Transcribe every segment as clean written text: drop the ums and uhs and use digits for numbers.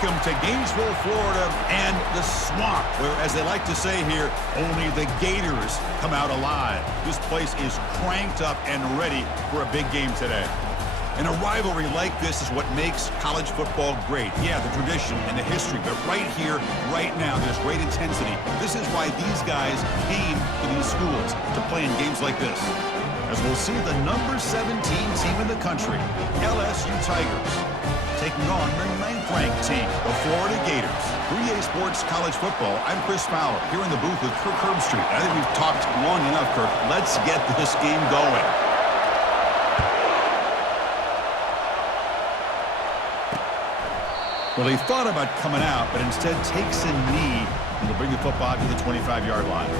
Welcome to Gainesville, Florida, and the swamp, where, as they like to say here, only the Gators come out alive. This place is cranked up and ready for a big game today. And a rivalry like this is what makes college football great. Yeah, the tradition and the history, but right here, right now, there's great intensity. This is why these guys came to these schools to play in games like this. As we'll see the number 17 team in the country, LSU Tigers, taking on the 9th-ranked team, the Florida Gators. 3A Sports College Football, I'm Chris Fowler, here in the booth with Kirk Herbstreit. I think we've talked long enough, Kirk. Let's get this game going. Well, he thought about coming out, but instead takes a knee and will bring the football to the 25-yard line.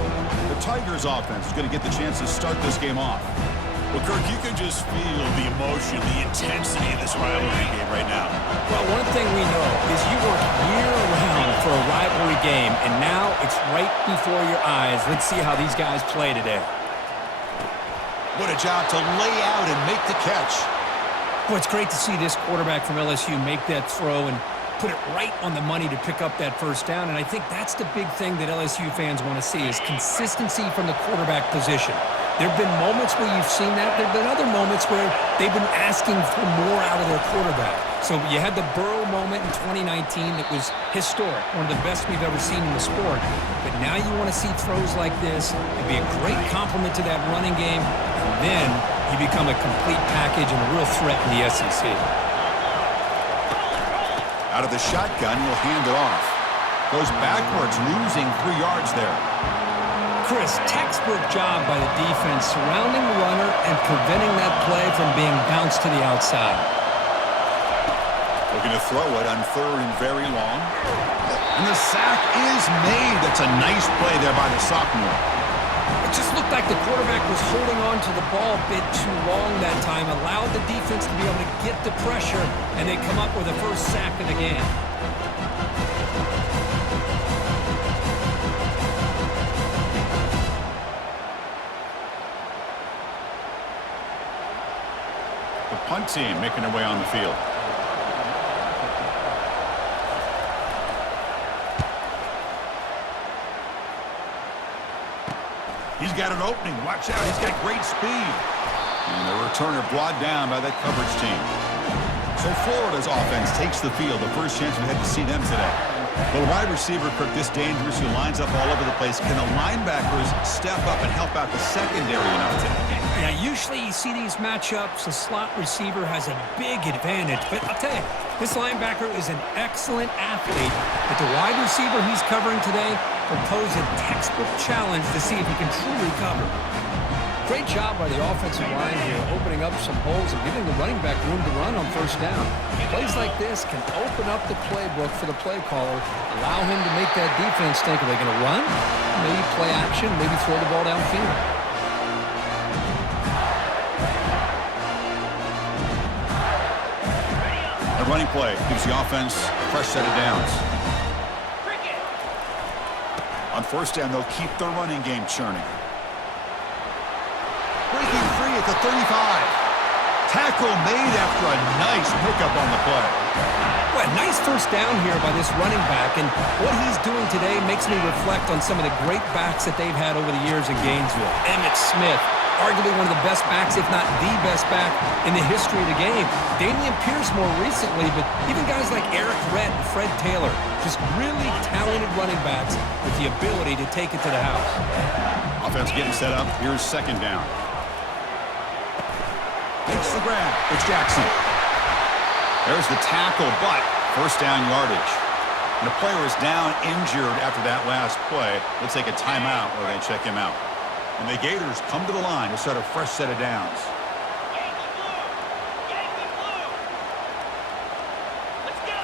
The Tigers offense is going to get the chance to start this game off. Well, Kirk, you can just feel the emotion, the intensity of this rivalry game right now. Well, one thing we know is you work year-round for a rivalry game, and now it's right before your eyes. Let's see how these guys play today. What a job to lay out and make the catch. Well, it's great to see this quarterback from LSU make that throw and put it right on the money to pick up that first down, and I think that's the big thing that LSU fans want to see is consistency from the quarterback position. There have been moments where you've seen that. There have been other moments where they've been asking for more out of their quarterback. So you had the Burrow moment in 2019 that was historic, one of the best we've ever seen in the sport. But now you want to see throws like this. It'd be a great compliment to that running game, and then you become a complete package and a real threat in the SEC. Out of the shotgun, he'll hand it off. Goes backwards, losing 3 yards there. Chris, textbook job by the defense surrounding the runner and preventing that play from being bounced to the outside. Looking to throw it on 3rd and very long. And the sack is made. That's a nice play there by the sophomore. It just looked like the quarterback was holding on to the ball a bit too long that time, allowed the defense to be able to get the pressure, and they come up with the first sack of the game. The punt team making their way on the field. He's got an opening. Watch out. He's got great speed. And the returner brought down by that coverage team. So Florida's offense takes the field. The first chance we had to see them today. The wide receiver, Kirk, this dangerous, who lines up all over the place. Can the linebackers step up and help out the secondary enough today? Yeah, usually you see these matchups, the slot receiver has a big advantage. But I'll tell you, this linebacker is an excellent athlete. But the wide receiver he's covering today will pose a textbook challenge to see if he can truly cover. Great job by the offensive line here, opening up some holes and giving the running back room to run on first down. Plays like this can open up the playbook for the play caller, allow him to make that defense think, are they going to run? Maybe play action, maybe throw the ball downfield. A running play gives the offense a fresh set of downs. On first down, they'll keep the running game churning. Breaking free at the 35. Tackle made after a nice pickup on the play. Well, nice first down here by this running back, and what he's doing today makes me reflect on some of the great backs that they've had over the years in Gainesville. Emmitt Smith, arguably one of the best backs, if not the best back in the history of the game. Damian Pierce more recently, but even guys like Eric Redd and Fred Taylor, just really talented running backs with the ability to take it to the house. Offense getting set up. Here's second down. Makes the grab. It's Jackson. There's the tackle, but first down yardage. And the player is down injured after that last play. They'll take a timeout or they check him out. And the Gators come to the line to start a fresh set of downs. Let's go.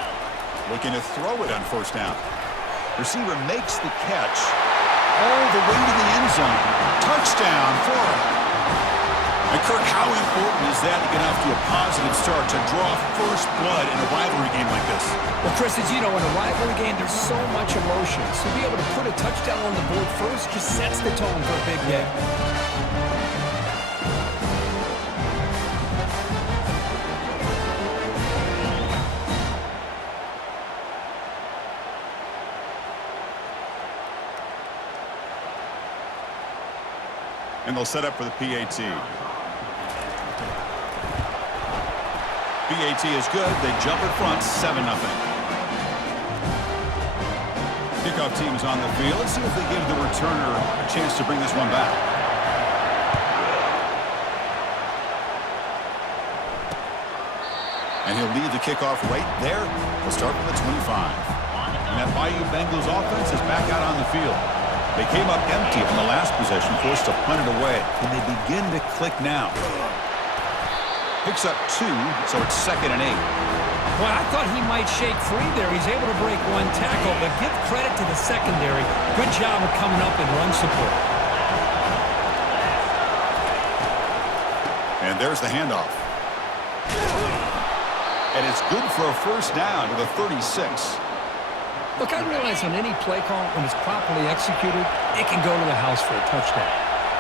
Looking to throw it on first down. Receiver makes the catch all the way to the end zone. Touchdown, Florida. And Kirk, how important is that to get off to a positive start, to draw first blood in a rivalry game like this? Well, Chris, as you know, in a rivalry game, there's so much emotion. So to be able to put a touchdown on the board first just sets the tone for a big game. And they'll set up for the PAT. PAT is good. They jump in front, 7-0. Kickoff team is on the field. Let's see if they give the returner a chance to bring this one back. And he'll leave the kickoff right there. We'll start from the 25. And that Bayou Bengals offense is back out on the field. They came up empty on the last possession, forced to punt it away. And they begin to click now. Picks up 2, so it's 2nd and 8. Well, I thought he might shake free there. He's able to break one tackle, but give credit to the secondary. Good job of coming up in run support. And there's the handoff. And it's good for a first down to the 36. Look, I realize on any play call, when it's properly executed, it can go to the house for a touchdown.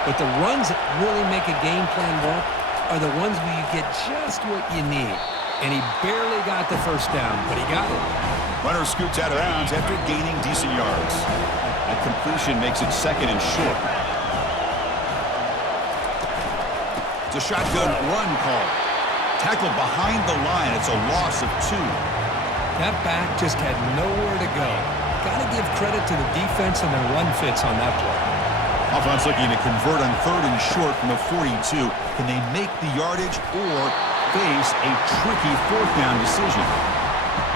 But the runs that really make a game plan work are the ones where you get just what you need. And he barely got the first down, but he got it. Runner scoots out of bounds after gaining decent yards. That completion makes it 2nd and short. It's a shotgun run call. Tackle behind the line. It's a loss of 2. That back just had nowhere to go. Got to give credit to the defense and their run fits on that play. Offense looking to convert on 3rd and short from the 42. Can they make the yardage or face a tricky 4th down decision?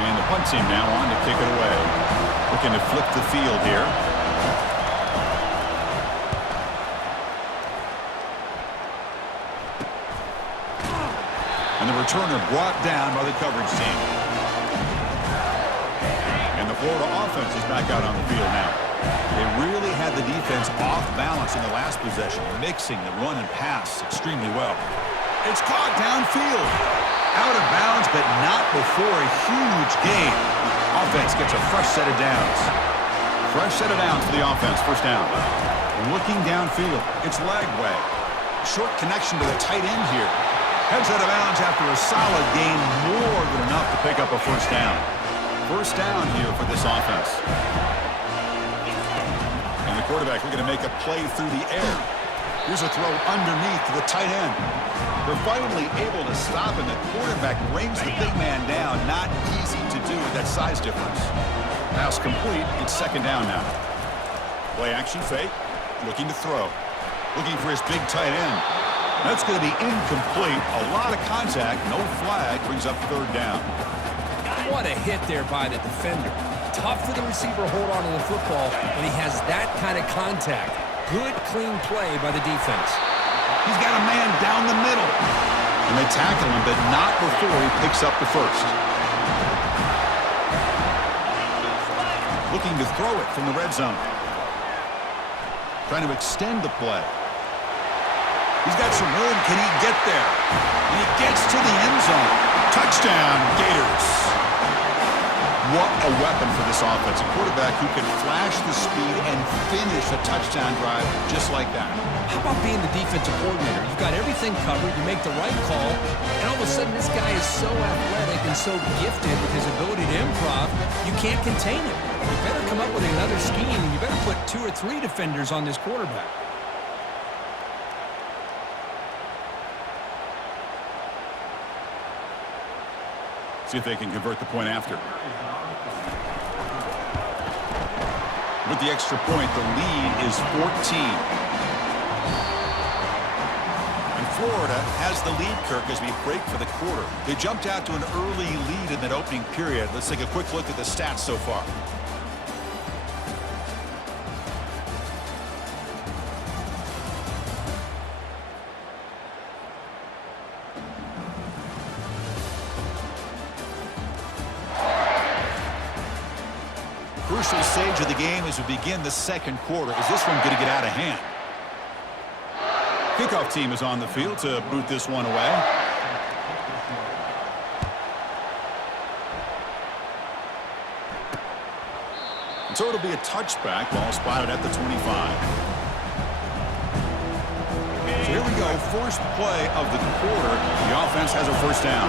And the punt team now on to kick it away. Looking to flip the field here. And the returner brought down by the coverage team. And the Florida offense is back out on the field now. They really had the defense off balance in the last possession, mixing the run and pass extremely well. It's caught downfield. Out of bounds, but not before a huge gain. Offense gets a fresh set of downs. Fresh set of downs for the offense, first down. Looking downfield, it's leg way. Short connection to the tight end here. Heads out of bounds after a solid gain, more than enough to pick up a first down. First down here for this offense. And the quarterback looking to make a play through the air. Here's a throw underneath to the tight end. They're finally able to stop, and the quarterback brings the big man down. Not easy to do with that size difference. Pass complete. It's 2nd down now. Play action fake. Looking to throw. Looking for his big tight end. That's going to be incomplete. A lot of contact. No flag. Brings up 3rd down. What a hit there by the defender. Tough for the receiver to hold on to the football when he has that kind of contact. Good, clean play by the defense. He's got a man down the middle. And they tackle him, but not before he picks up the first. Looking to throw it from the red zone. Trying to extend the play. He's got some room. Can he get there? And he gets to the end zone. Touchdown, Gators. What a weapon for this offense. A quarterback who can flash the speed and finish a touchdown drive just like that. How about being the defensive coordinator? You've got everything covered. You make the right call. And all of a sudden, this guy is so athletic and so gifted with his ability to improv, you can't contain him. You better come up with another scheme, and you better put 2 or 3 defenders on this quarterback. See if they can convert the point after. With the extra point, the lead is 14. And Florida has the lead, Kirk, as we break for the quarter. They jumped out to an early lead in that opening period. Let's take a quick look at the stats so far. Crucial stage of the game as we begin the 2nd quarter. Is this one going to get out of hand? Kickoff team is on the field to boot this one away. And so it'll be a touchback. Ball spotted at the 25. So here we go. First play of the quarter. The offense has a first down.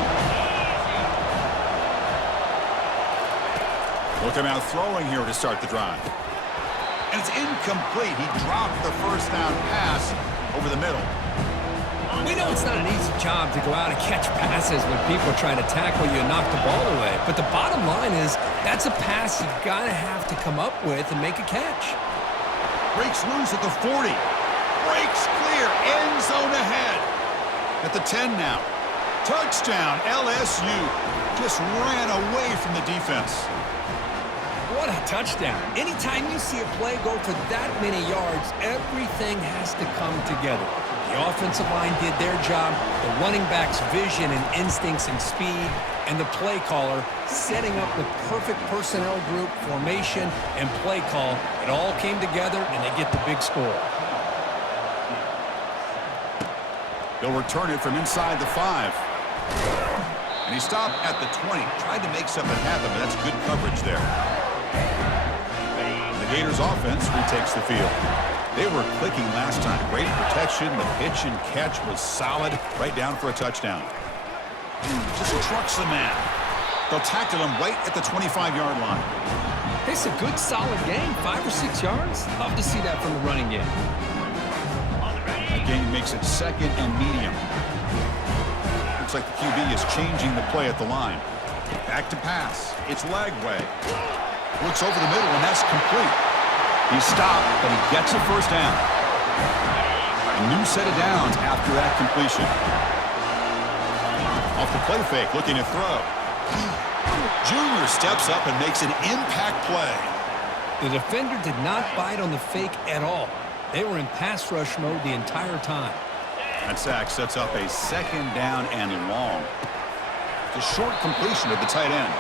Looking out throwing here to start the drive. And it's incomplete. He dropped the first down pass. A over the middle. We know it's not an easy job to go out and catch passes when people are trying to tackle you and knock the ball away. But the bottom line is that's a pass you got to have to come up with and make a catch. Breaks loose at the 40. Breaks clear. End zone ahead. At the 10 now. Touchdown, LSU. Just ran away from the defense. What a touchdown. Anytime you see a play go for that many yards, everything has to come together. The offensive line did their job, the running back's vision and instincts and speed, and the play caller setting up the perfect personnel group, formation, and play call. It all came together, and they get the big score. They'll return it from inside the 5. And he stopped at the 20. Tried to make something happen, but that's good coverage there. The Gators offense retakes the field. They were clicking last time. Great protection. The pitch and catch was solid. Right down for a touchdown. Just trucks the man. They'll tackle him right at the 25-yard line. It's a good, solid game. 5 or 6 yards. Love to see that from the running game. The game makes it second and medium. Looks like the QB is changing the play at the line. Back to pass. It's Lagway. Looks over the middle, and that's complete. He stopped, but he gets a first down. A new set of downs after that completion. Off the play fake, looking to throw. Junior steps up and makes an impact play. The defender did not bite on the fake at all. They were in pass rush mode the entire time. That sack sets up a second down and long. It's a short completion at the tight end.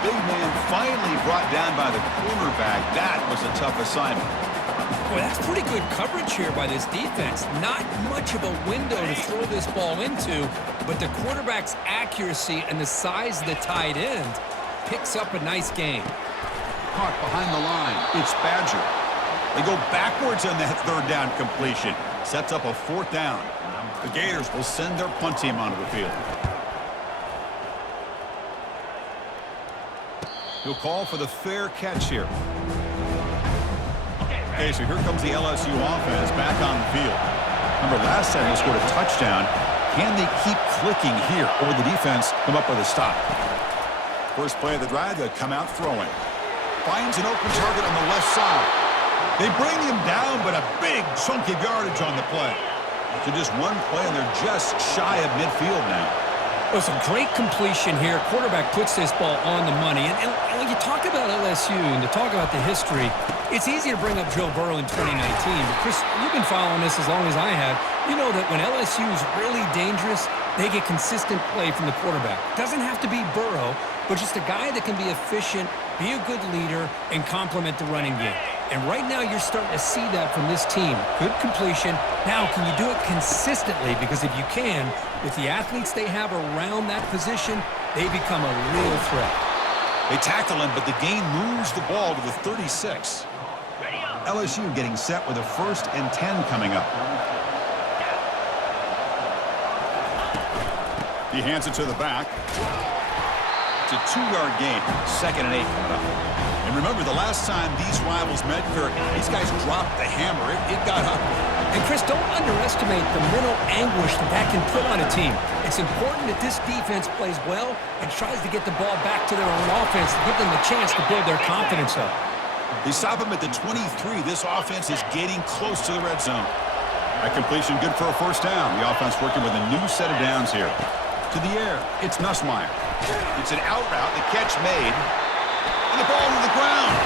Big man finally brought down by the cornerback. That was a tough assignment. Boy, that's pretty good coverage here by this defense. Not much of a window to throw this ball into, but the quarterback's accuracy and the size of the tight end picks up a nice game. Caught behind the line. It's Badger. They go backwards on that third down completion. Sets up a fourth down. The Gators will send their punt team onto the field. He'll call for the fair catch here. Okay, so here comes the LSU offense back on the field. Remember, last time they scored a touchdown. Can they keep clicking here, or will the defense come up with a stop? First play of the drive, they'll come out throwing. Finds an open target on the left side. They bring him down, but a big chunk of yardage on the play. So just one play, and they're just shy of midfield now. Well, some great completion here. Quarterback puts this ball on the money. And when you talk about LSU and to talk about the history, it's easy to bring up Joe Burrow in 2019. But, Chris, you've been following this as long as I have. You know that when LSU is really dangerous, they get consistent play from the quarterback. Doesn't have to be Burrow, but just a guy that can be efficient, be a good leader, and complement the running game. And right now you're starting to see that from this team. Good completion. Now, can you do it consistently? Because if you can, with the athletes they have around that position, they become a real threat. They tackle him, but the gain moves the ball to the 36. LSU getting set with a 1st and 10 coming up. He hands it to the back. It's a 2-yard gain. 2nd and 8 coming up. And remember, the last time these rivals met, these guys dropped the hammer. It got up. And, Chris, don't underestimate the mental anguish that can put on a team. It's important that this defense plays well and tries to get the ball back to their own offense to give them a chance to build their confidence up. They stop him at the 23. This offense is getting close to the red zone. That completion good for a first down. The offense working with a new set of downs here. To the air, it's Nussmeier. It's an out route, the catch made, and the ball to the ground.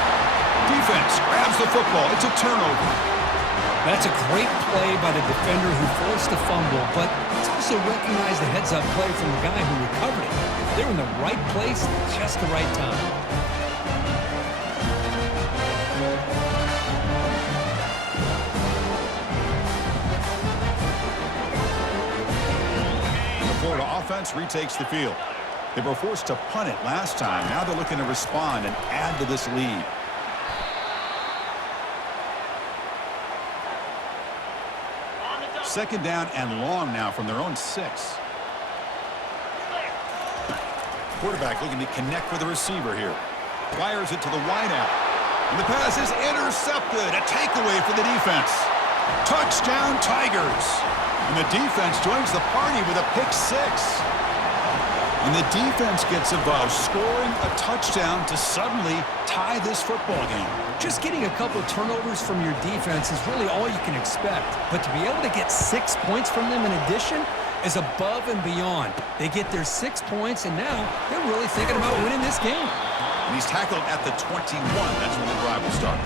Defense grabs the football. It's a turnover. That's a great play by the defender who forced the fumble, but it's also recognized the heads-up play from the guy who recovered it. They're in the right place, just the right time. Florida offense retakes the field. They were forced to punt it last time. Now they're looking to respond and add to this lead. Second down and long now from their own 6. Quarterback looking to connect with the receiver here. Fires it to the wideout. And the pass is intercepted. A takeaway for the defense. Touchdown, Tigers. And the defense joins the party with a pick six. And the defense gets involved, scoring a touchdown to suddenly tie this football game. Just getting a couple of turnovers from your defense is really all you can expect. But to be able to get 6 points from them in addition is above and beyond. They get their 6 points, and now they're really thinking about winning this game. And he's tackled at the 21. That's when the drive will start.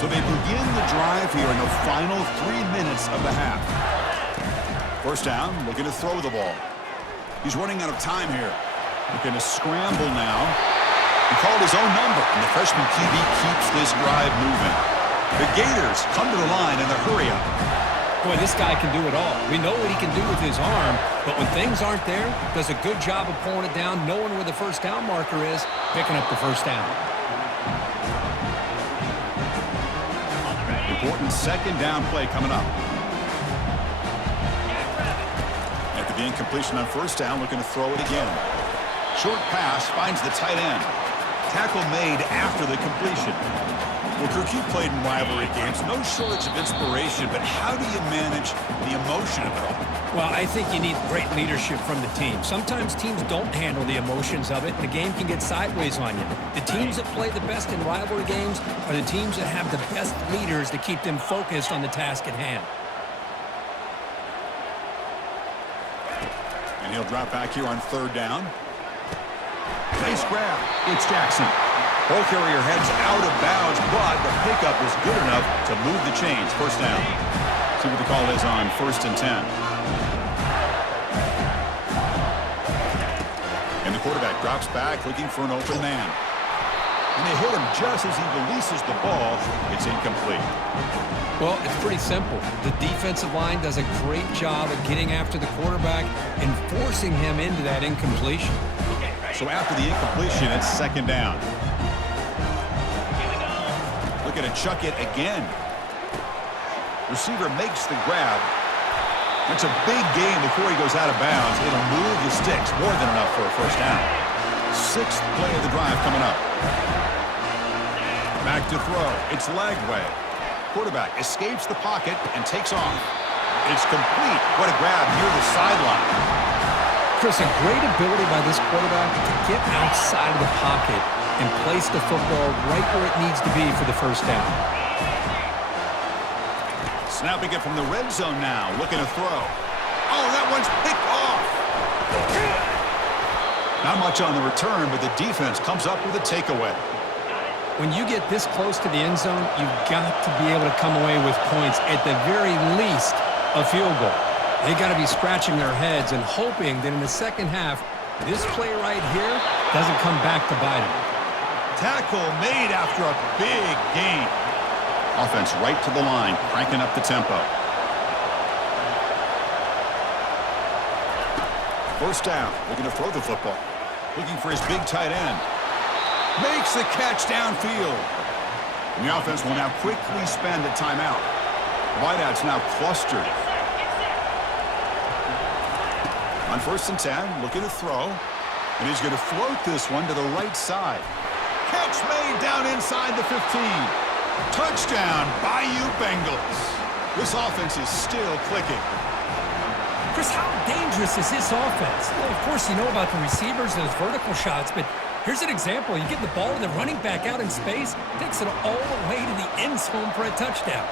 So they begin the drive here in the final 3 minutes of the half. First down, looking to throw the ball. He's running out of time here. Looking to scramble now. He called his own number, and the freshman QB keeps this drive moving. The Gators come to the line in a hurry-up. Boy, this guy can do it all. We know what he can do with his arm, but when things aren't there, does a good job of pulling it down, knowing where the first down marker is, picking up the first down. Important second down play coming up. After the incompletion on first down, looking to throw it again. Short pass finds the tight end. Tackle made after the completion. Well, Kirk, you played in rivalry games. No shortage of inspiration, but how do you manage the emotion of it all? Well, I think you need great leadership from the team. Sometimes teams don't handle the emotions of it, and the game can get sideways on you. The teams that play the best in rivalry games are the teams that have the best leaders to keep them focused on the task at hand. And he'll drop back here on third down. Nice grab. It's Jackson. Ball carrier heads out of bounds, but the pickup is good enough to move the chains. First down. See what the call is on 1st and 10. And the quarterback drops back looking for an open man. And they hit him just as he releases the ball. It's incomplete. Well, it's pretty simple. The defensive line does a great job of getting after the quarterback and forcing him into that incompletion. So after the incompletion, it's second down. Looking to chuck it again. Receiver makes the grab. That's a big gain before he goes out of bounds. It'll move the sticks. More than enough for a first down. 6th play of the drive coming up. Back to throw. It's Lagway. Quarterback escapes the pocket and takes off. It's complete. What a grab near the sideline. Chris, a great ability by this quarterback to get outside of the pocket and place the football right where it needs to be for the first down. Snapping it from the red zone now, looking to throw. Oh, that one's picked off. Not much on the return, but the defense comes up with a takeaway. When you get this close to the end zone, you've got to be able to come away with points, at the very least, a field goal. They got to be scratching their heads and hoping that in the second half, this play right here doesn't come back to bite them. Tackle made after a big gain. Offense right to the line, cranking up the tempo. First down, looking to throw the football. Looking for his big tight end. Makes the catch downfield. And the offense will now quickly spend a timeout. Wideouts now clustered. On 1st and 10, looking to throw. And he's going to float this one to the right side. Catch made down inside the 15. Touchdown, Bayou Bengals. This offense is still clicking. Chris, how dangerous is this offense? Well, of course, you know about the receivers, those vertical shots, but here's an example. You get the ball and the running back out in space, takes it all the way to the end zone for a touchdown.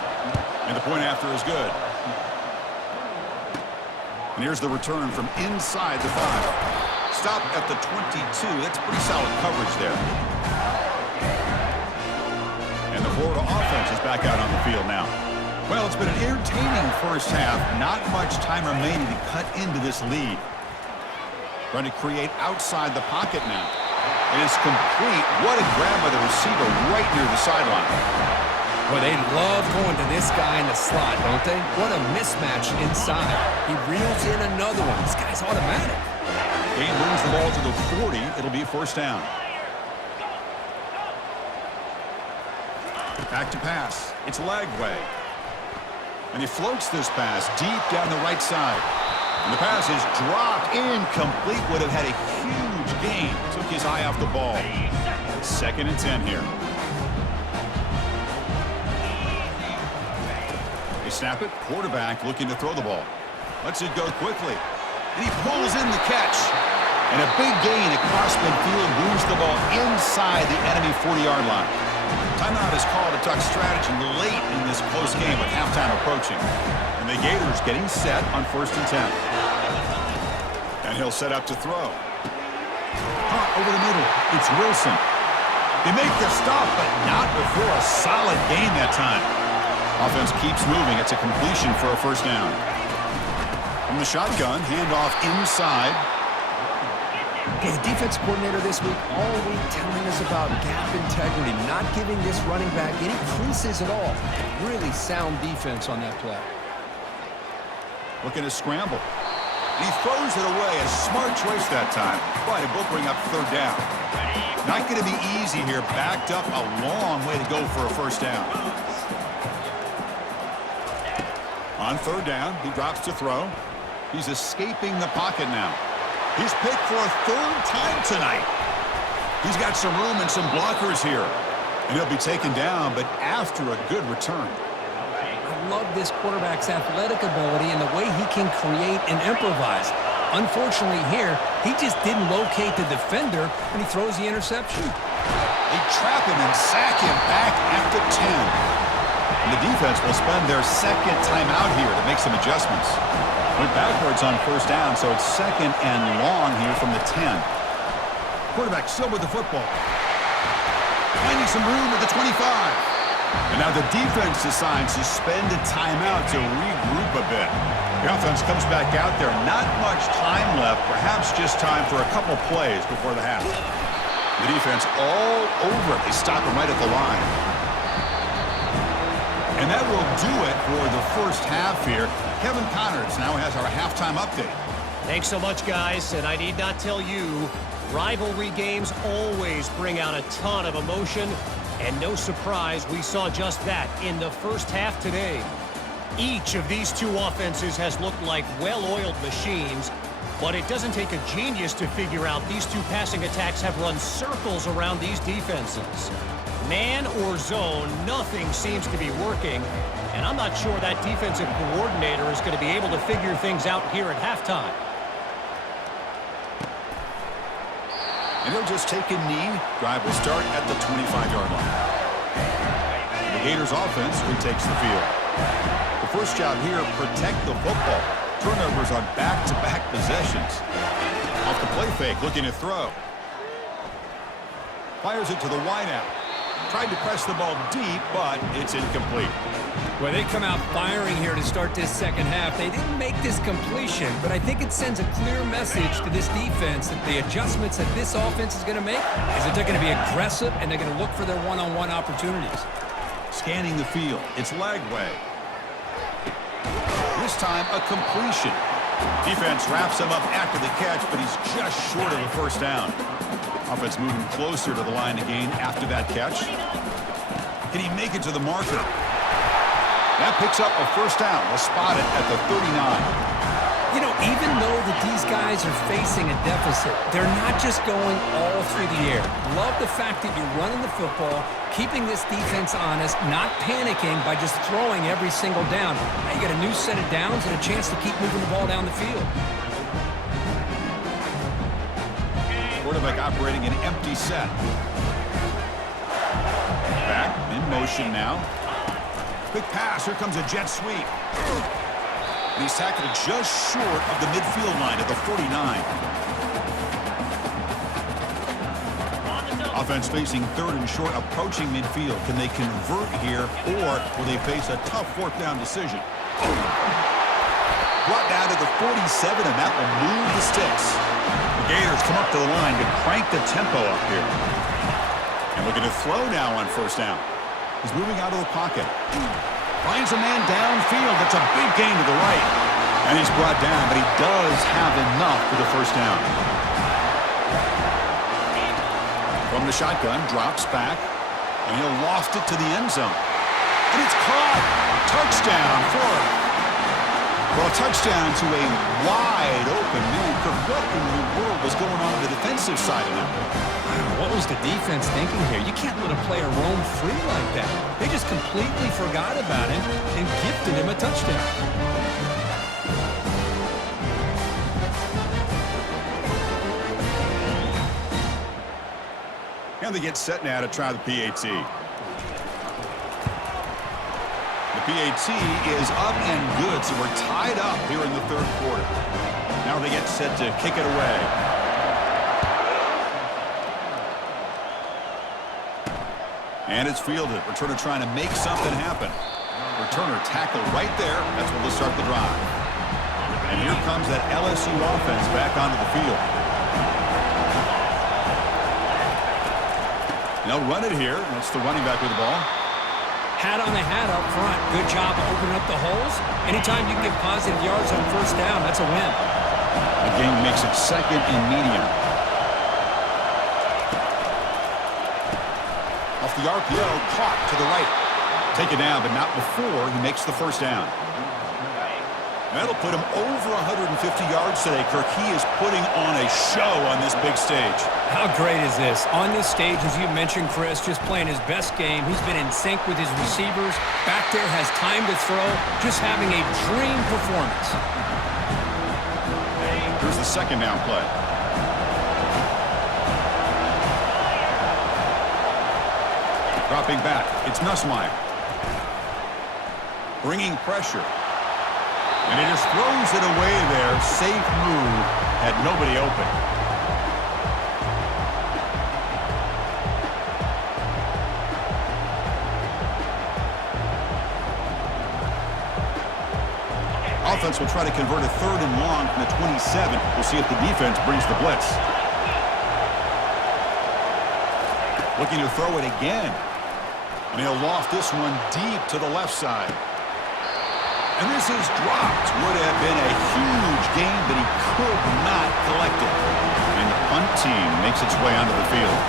And the point after is good. And here's the return from inside the 5. Stop at the 22. That's pretty solid coverage there. And the Florida offense is back out on the field now. Well, it's been an entertaining first half. Not much time remaining to cut into this lead. Trying to create outside the pocket now. And it's complete. What a grab by the receiver right near the sideline. Well, they love going to this guy in the slot, don't they? What a mismatch inside. He reels in another one. This guy's automatic. He brings the ball to the 40. It'll be first down. Back to pass. It's Lagway. And he floats this pass deep down the right side. And the pass is dropped incomplete. Would have had a huge gain. Took his eye off the ball. 2nd and 10 here. snap it. Quarterback looking to throw the ball. Lets it go quickly. And he pulls in the catch. And a big gain across midfield moves the ball inside the enemy 40-yard line. Timeout is called to talk strategy late in this close game with halftime approaching. And the Gators getting set on 1st and 10. And he'll set up to throw. Caught over the middle. It's Wilson. They make the stop, but not before a solid gain that time. Offense keeps moving. It's a completion for a 1st down. From the shotgun, handoff inside. Okay, the defense coordinator this week all week telling us about gap integrity, not giving this running back any creases at all. Really sound defense on that play. Looking to scramble. And he throws it away. A smart choice that time. But it will bring up 3rd down. Not going to be easy here. Backed up a long way to go for a 1st down. On 3rd down, he drops to throw. He's escaping the pocket now. He's picked for a 3rd time tonight. He's got some room and some blockers here. And he'll be taken down, but after a good return. I love this quarterback's athletic ability and the way he can create and improvise. Unfortunately here, he just didn't locate the defender when he throws the interception. They trap him and sack him back at the 10. And the defense will spend their 2nd timeout here to make some adjustments. Went backwards on 1st down, so it's 2nd and long here from the 10. Quarterback still with the football. Finding some room at the 25. And now the defense decides to spend a timeout to regroup a bit. The offense comes back out there. Not much time left. Perhaps just time for a couple plays before the half. The defense all over it. They stop him right at the line. And that will do it for the 1st half here. Kevin Connors now has our halftime update. Thanks so much, guys. And I need not tell you, rivalry games always bring out a ton of emotion. And no surprise, we saw just that in the 1st half today. Each of these two offenses has looked like well-oiled machines. But it doesn't take a genius to figure out these two passing attacks have run circles around these defenses. Man or zone, nothing seems to be working. And I'm not sure that defensive coordinator is going to be able to figure things out here at halftime. And he'll just take a knee. Drive will start at the 25-yard line. And the Gators offense retakes the field. The first job here, protect the football. Turnovers on back-to-back possessions. Off the play fake, looking to throw. Fires it to the wideout. Tried to press the ball deep, but it's incomplete. Well, they come out firing here to start this 2nd half. They didn't make this completion, but I think it sends a clear message to this defense that the adjustments that this offense is going to make is that they're going to be aggressive and they're going to look for their one-on-one opportunities. Scanning the field. It's leg way. This time, a completion. Defense wraps him up after the catch, but he's just short of a 1st down. Offense moving closer to the line to gain after that catch. Can he make it to the marker? That picks up a 1st down. We'll spot it at the 39. You know, even though that these guys are facing a deficit, they're not just going all through the air. Love the fact that you're running the football, keeping this defense honest, not panicking by just throwing every single down. Now you got a new set of downs and a chance to keep moving the ball down the field. Quarterback operating an empty set. Back in motion now. Quick pass. Here comes a jet sweep. And he's tackled just short of the midfield line at the 49. Offense facing 3rd and short, approaching midfield. Can they convert here, or will they face a tough 4th down decision? Brought down to the 47, and that will move the sticks. The Gators come up to the line to crank the tempo up here. And looking to throw now on 1st down. He's moving out of the pocket. Finds a man downfield. That's a big gain to the right. And he's brought down, but he does have enough for the 1st down. From the shotgun, drops back. And he'll loft it to the end zone. And it's caught. Touchdown, Florida. Well, a touchdown to a wide open man. What in the world was going on the defensive side of that? Wow, what was the defense thinking here? You can't let a player roam free like that. They just completely forgot about him and gifted him a touchdown. And they get set now to try the PAT. The PAT is up and good, so we're tied up here in the third quarter. Now they get set to kick it away. And it's fielded. Returner trying to make something happen. Returner tackle right there. That's where they'll start the drive. And here comes that LSU offense back onto the field. They'll run it here. That's the running back with the ball. Hat on the hat up front. Good job of opening up the holes. Anytime you can get positive yards on first down, that's a win. The game makes it second and medium. Off the RPO, caught to the right. Take it down, but not before he makes the first down. That'll put him over 150 yards today, Kirk. He is putting on a show on this big stage. How great is this? On this stage, as you mentioned, Chris, just playing his best game. He's been in sync with his receivers. Back there, has time to throw. Just having a dream performance. Here's the second down play. Dropping back, it's Nussmeier. Bringing pressure. And he just throws it away there. Safe move. Had nobody open. Offense will try to convert a third and long from the 27. We'll see if the defense brings the blitz. Looking to throw it again. And he'll loft this one deep to the left side. And this is dropped. Would have been a huge gain, but he could not collect it. And the punt team makes its way onto the field.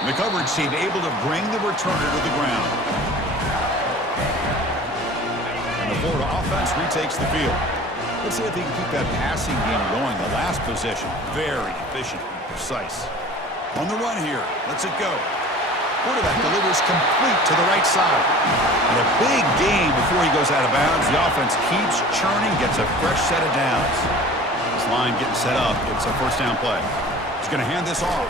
And the coverage team able to bring the returner to the ground. And the Florida offense retakes the field. Let's see if they can keep that passing game going. The last possession, very efficient and precise. On the run here. Lets it go. Quarterback delivers complete to the right side. And a big gain before he goes out of bounds. The offense keeps churning, gets a fresh set of downs. This line getting set up. It's a first down play. He's going to hand this off.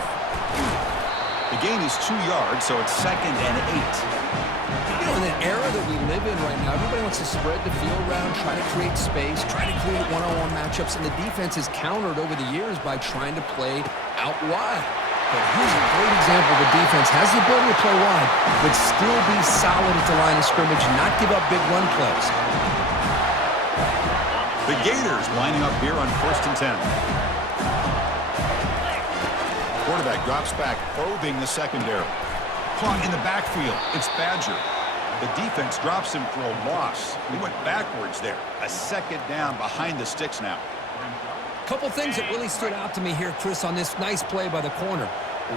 The gain is 2 yards, so it's second and 8. You know, in the era that we live in right now, everybody wants to spread the field around, try to create space, try to create one-on-one matchups, and the defense has countered over the years by trying to play out wide. But here's a great example. The defense has the ability to play wide, but still be solid at the line of scrimmage and not give up big run plays. The Gators lining up here on 1st and 10. Quarterback drops back, probing the secondary. Caught in the backfield. It's Badger. The defense drops him for a loss. He went backwards there. A second down behind the sticks now. Couple things that really stood out to me here, Chris, on this nice play by the corner.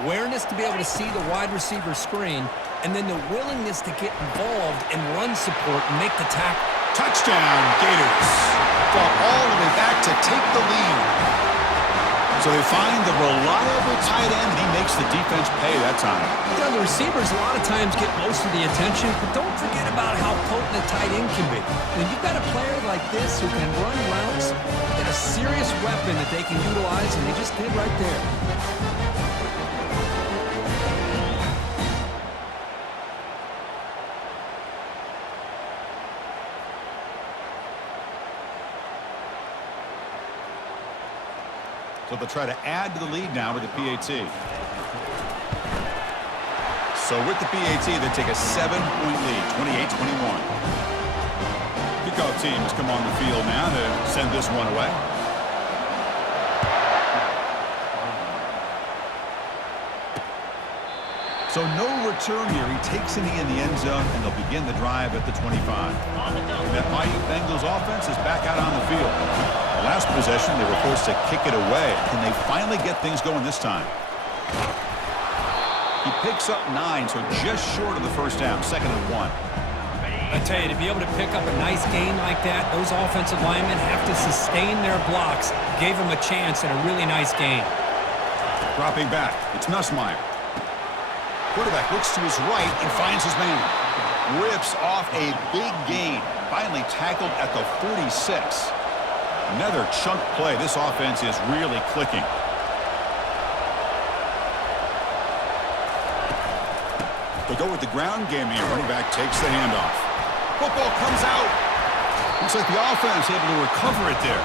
Awareness to be able to see the wide receiver screen, and then the willingness to get involved and run support and make the tackle. Touchdown, Gators. Fought all the way back to take the lead. So they find the reliable tight end, and he makes the defense pay that time. You know, the receivers a lot of times get most of the attention, but don't forget about how potent a tight end can be. When you've got a player like this who can run routes, and a serious weapon that they can utilize, and they just did right there. So they'll try to add to the lead now with the PAT. So with the PAT, they take a 7-point lead, 28-21. Kickoff teams come on the field now to send this one away. So no return here. He takes it in the end zone, and they'll begin the drive at the 25. That mighty Bengals offense is back out on the field. Last possession, they were forced to kick it away. Can they finally get things going this time? He picks up 9, so just short of the first down, 2nd and 1. I tell you, to be able to pick up a nice gain like that, those offensive linemen have to sustain their blocks. Gave them a chance at a really nice gain. Dropping back, it's Nussmeier. Quarterback looks to his right and finds his man. Rips off a big gain. Finally tackled at the 46. Another chunk play. This offense is really clicking. They go with the ground game here. Running back takes the handoff. Football comes out. Looks like the offense able to recover it there.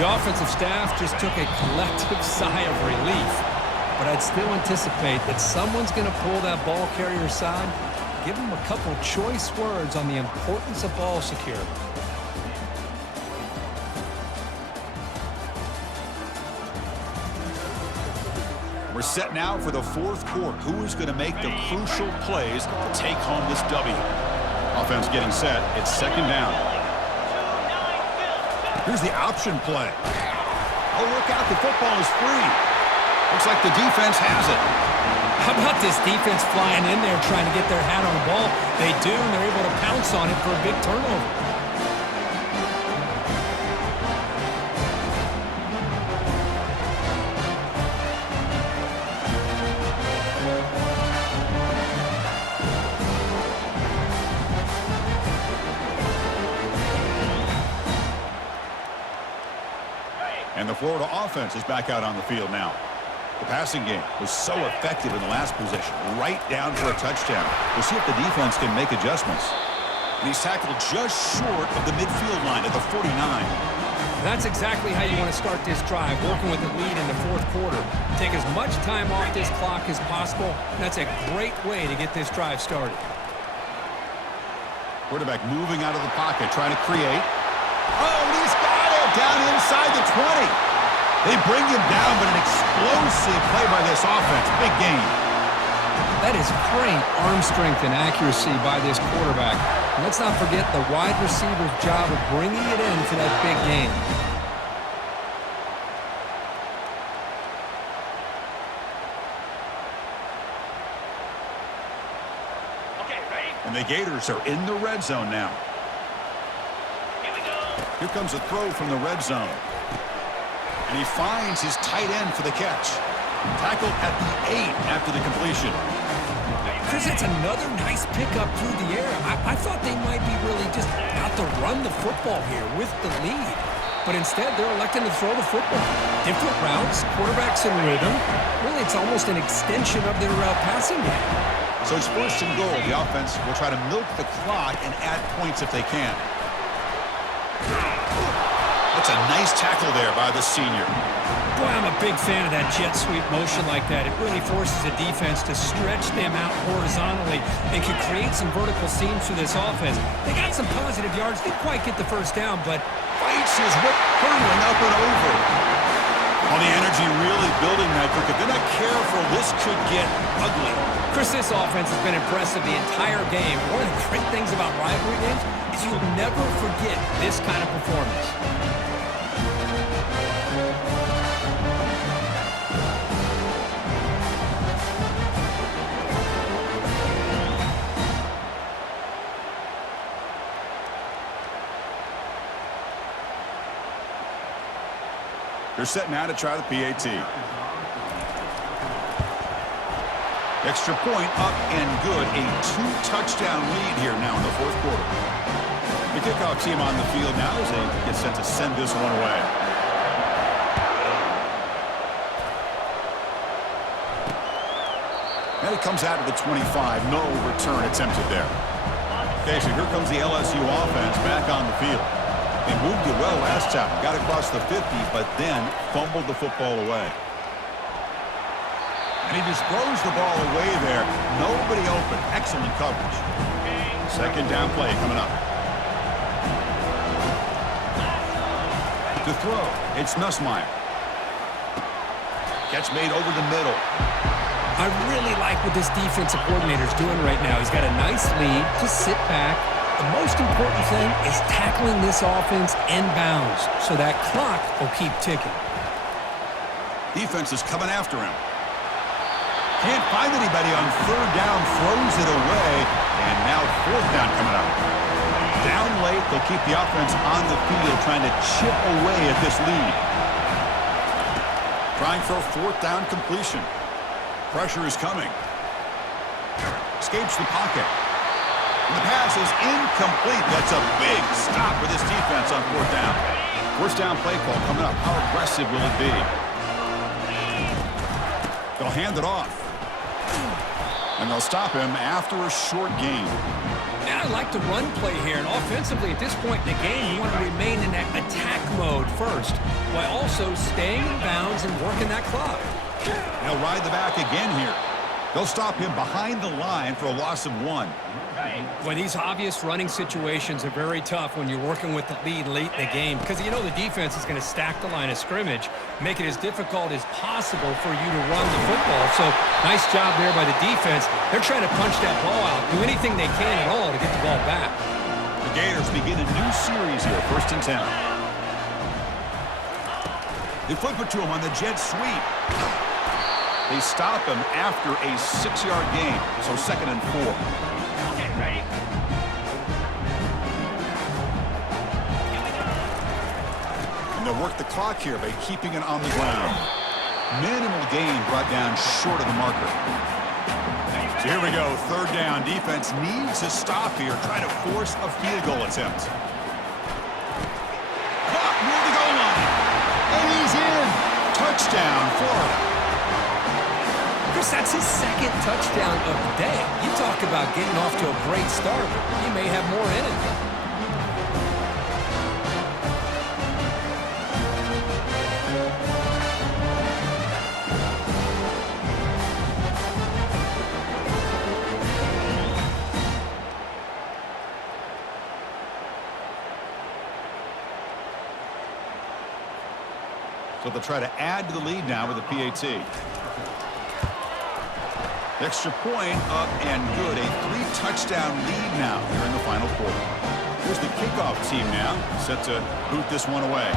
The offensive staff just took a collective sigh of relief. But I'd still anticipate that someone's going to pull that ball carrier aside, give them a couple choice words on the importance of ball security. We're set now for the fourth quarter. Who is going to make the crucial plays to take home this W? Offense getting set. It's second down. Here's the option play. Oh, look out. The football is free. Looks like the defense has it. How about this defense flying in there trying to get their hat on the ball? They do, and they're able to pounce on it for a big turnover. And the Florida offense is back out on the field now. The passing game was so effective in the last possession, right down for a touchdown. We'll see if the defense can make adjustments. And he's tackled just short of the midfield line at the 49. That's exactly how you want to start this drive, working with the lead in the fourth quarter. Take as much time off this clock as possible. That's a great way to get this drive started. Quarterback moving out of the pocket, trying to create. Oh, and he's got it down inside the 20. They bring him down, but an explosive play by this offense. Big game. That is great arm strength and accuracy by this quarterback. And let's not forget the wide receiver's job of bringing it in for that big game. Okay, ready? And the Gators are in the red zone now. Here we go. Here comes a throw from the red zone. And he finds his tight end for the catch. Tackled at the 8 after the completion. Chris, it's another nice pickup through the air. I thought they might be really just out to run the football here with the lead. But instead, they're electing to throw the football. Different routes, quarterbacks in rhythm. Really, it's almost an extension of their passing game. So it's first and goal. The offense will try to milk the clock and add points if they can. That's a nice tackle there by the senior. Boy, I'm a big fan of that jet sweep motion like that. It really forces a defense to stretch them out horizontally and can create some vertical seams for this offense. They got some positive yards. Didn't quite get the first down, but Fights his whip, hurling up and over. Well, the energy really building that group. If they're not careful, this could get ugly. Chris, this offense has been impressive the entire game. One of the great things about rivalry games is you'll never forget this kind of performance. They're set now to try the PAT. Extra point up and good. A 2-touchdown lead here now in the fourth quarter. The kickoff team on the field now as they get set to send this one away. And it comes out to the 25. No return attempted there. Okay, so here comes the LSU offense back on the field. They moved it well last time, got across the 50, but then fumbled the football away. And he just throws the ball away there. Nobody open. Excellent coverage. Second down play coming up. To throw, it's Nussmeier. Catch made over the middle. I really like what this defensive coordinator's doing right now. He's got a nice lead to sit back. The most important thing is tackling this offense inbounds so that clock will keep ticking. Defense is coming after him. Can't find anybody on third down, throws it away, and now fourth down coming up. Down late, they'll keep the offense on the field, trying to chip away at this lead. Trying for a fourth down completion. Pressure is coming. Escapes the pocket. And the pass is incomplete. That's a big stop for this defense on fourth down. First down play call coming up. How aggressive will it be? They'll hand it off. And they'll stop him after a short gain. Now I like the run play here, and offensively at this point in the game, you want to remain in that attack mode first, while also staying in bounds and working that clock. They'll ride the back again here. They'll stop him behind the line for a loss of 1. Well, these obvious running situations are very tough when you're working with the lead late in the game, because you know the defense is going to stack the line of scrimmage, make it as difficult as possible for you to run the football. So nice job there by the defense. They're trying to punch that ball out, do anything they can at all to get the ball back. The Gators begin a new series here, 1st and 10. They flip it to him on the jet sweep. They stop him after a 6-yard gain, so 2nd and 4. Okay, ready? And they'll work the clock here by keeping it on the ground. Minimal gain brought down short of the marker. So here we go, 3rd down. Defense needs to stop here, try to force a field goal attempt. Caught near the goal line. And he's in. Touchdown, Florida. Chris, that's his 2nd touchdown of the day. You talk about getting off to a great start. He may have more in it. So they'll try to add to the lead now with a PAT. Extra point up and good. A 3-touchdown lead now here in the final quarter. Here's the kickoff team now, set to boot this one away.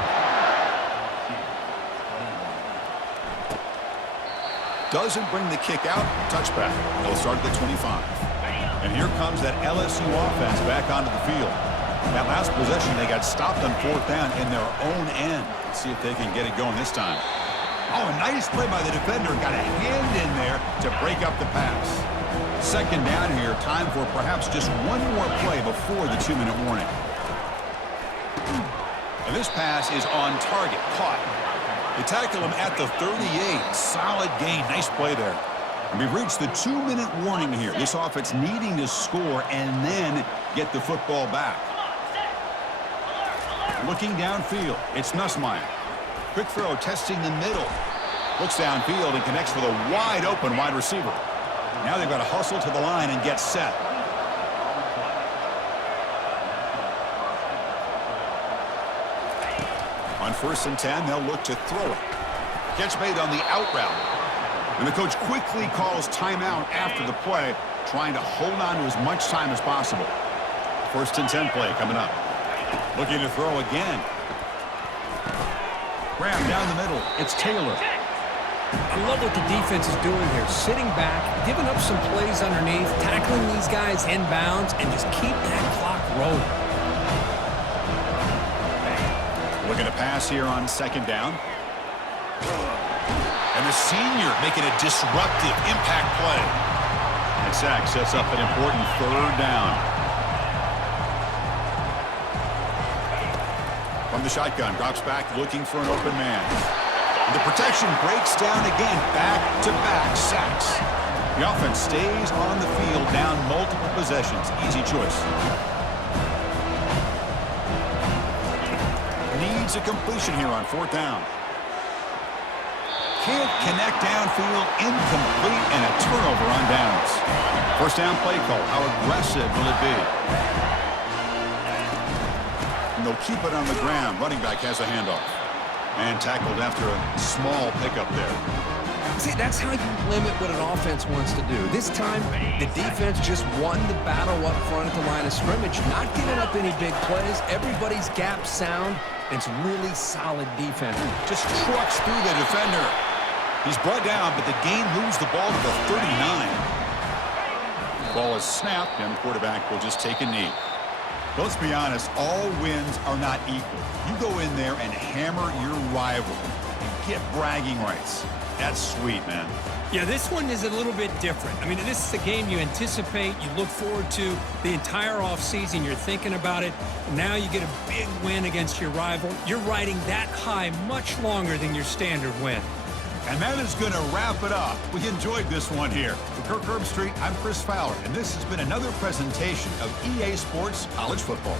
Doesn't bring the kick out. Touchback. They'll start at the 25. And here comes that LSU offense back onto the field. That last possession, they got stopped on 4th down in their own end. Let's see if they can get it going this time. Oh, a nice play by the defender. Got a hand in there to break up the pass. 2nd down here. Time for perhaps just one more play before the 2-minute warning. And this pass is on target. Caught. They tackle him at the 38. Solid gain. Nice play there. And we've reached the 2-minute warning here. This offense needing to score and then get the football back. Looking downfield. It's Meyer. Quick throw, testing the middle. Looks downfield and connects with a wide-open wide receiver. Now they've got to hustle to the line and get set. On 1st and 10, they'll look to throw it. Catch made on the out route. And the coach quickly calls timeout after the play, trying to hold on to as much time as possible. 1st and 10 play coming up. Looking to throw again. Graham down the middle. It's Taylor. I love what the defense is doing here. Sitting back, giving up some plays underneath, tackling these guys in bounds, and just keep that clock rolling. Looking to pass here on 2nd down. And the senior making a disruptive impact play. And sack sets up an important 3rd down. From the shotgun, drops back, looking for an open man. The protection breaks down again, back-to-back sacks. The offense stays on the field, down multiple possessions. Easy choice. Needs a completion here on 4th down. Can't connect downfield, incomplete, and a turnover on downs. 1st down play call. How aggressive will it be? And they'll keep it on the ground. Running back has a handoff. And tackled after a small pickup there. See, that's how you limit what an offense wants to do. This time, the defense just won the battle up front at the line of scrimmage, not giving up any big plays. Everybody's gap sound. It's really solid defense. Just trucks through the defender. He's brought down, but the game moves the ball to the 39. Ball is snapped, and the quarterback will just take a knee. Well, let's be honest, all wins are not equal. You go in there and hammer your rival and get bragging rights. That's sweet, man. Yeah, this one is a little bit different. I mean, this is a game you anticipate, you look forward to the entire offseason. You're thinking about it. And now you get a big win against your rival. You're riding that high much longer than your standard win. And that is going to wrap it up. We enjoyed this one here. For Kirk Herbstreit, I'm Chris Fowler, and this has been another presentation of EA Sports College Football.